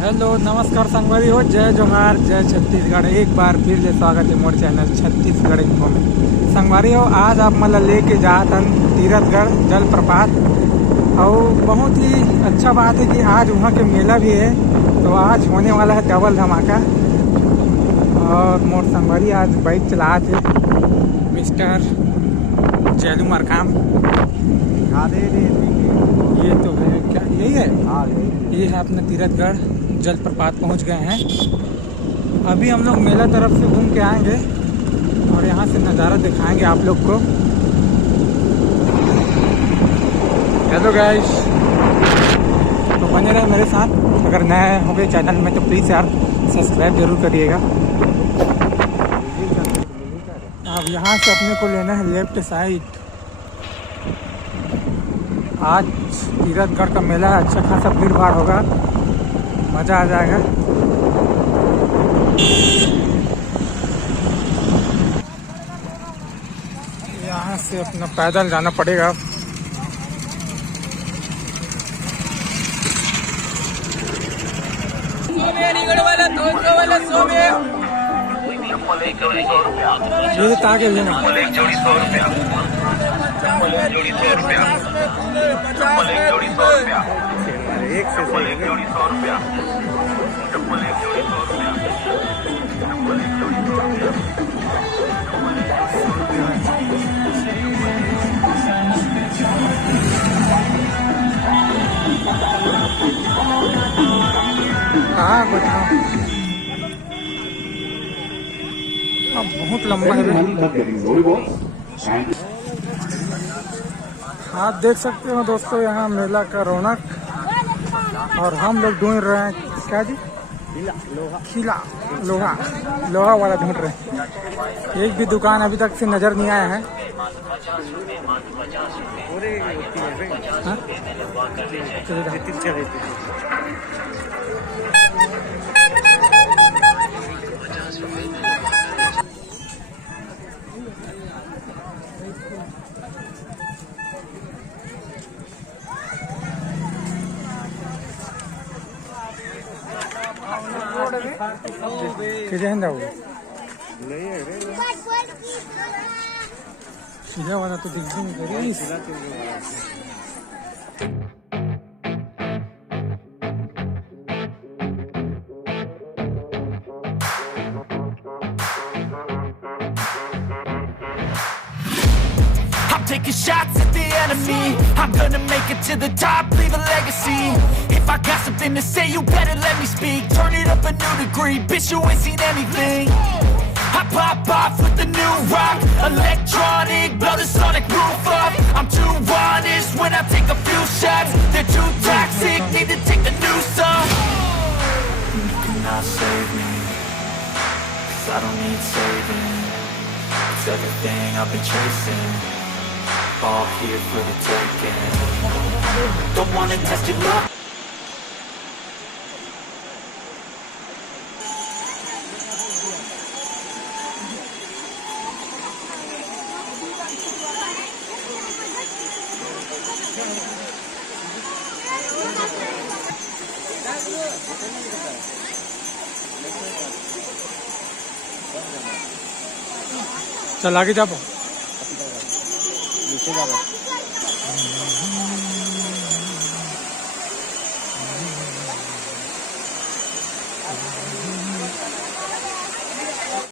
Hello नमस्कार संगवारी हो, जय जोहार, जय छत्तीसगढ़। एक बार फिर ले स्वागत है मोर चैनल छत्तीसगढ़ इन्फो में। संगवारी हो, आज आप मतलब लेके जातन तीरथगढ़ जलप्रपात। और बहुत ही अच्छा बात है कि आज वहाँ के मेला भी है, तो आज होने वाला है डबल धमाका। और मोर संगवारी आज बाइक चला थे मिस्टर जैलू मरकाम। ये तो है क्या, यही है? ये है अपना तीरथगढ़ जलप्रपात पहुंच गए हैं। अभी हम लोग मेला तरफ से घूम के आएंगे और यहाँ से नज़ारा दिखाएंगे आप लोग को। हेलो गाइस, तो बने रहे मेरे साथ। अगर नए हो गए चैनल में तो प्लीज़ यार सब्सक्राइब जरूर करिएगा। अब यहाँ से अपने को लेना है लेफ्ट साइड। आज तीरथगढ़ का मेला है, अच्छा खासा भीड़ भाड़ होगा, मज़ा आ जाएगा। यहाँ से अपना पैदल जाना पड़ेगा। ये ताके लेना एक से हाँ बताओ, अब बहुत लंबा है। आप देख सकते हो दोस्तों यहाँ मेला का रौनक। और हम लोग ढूंढ रहे हैं क्या जी, खिला लोहा वाला ढूंढ रहे हैं। एक भी दुकान अभी तक से नजर नहीं आया है। हाँ? सीधा वाला तो दिखती नहीं करी। Taking shots at the enemy, I'm gonna make it to the top, leave a legacy. If I got something to say, you better let me speak. Turn it up a new degree, bitch, you ain't seen anything. I pop off with the new rock, electronic, blow the sonic roof up. I'm too honest when I take a few shots. They're too toxic, need to take a new song. You cannot save me, 'cause I don't need saving. It's everything I've been chasing, all here for the taking. Don't wanna test your luck. चल आगे जाओ।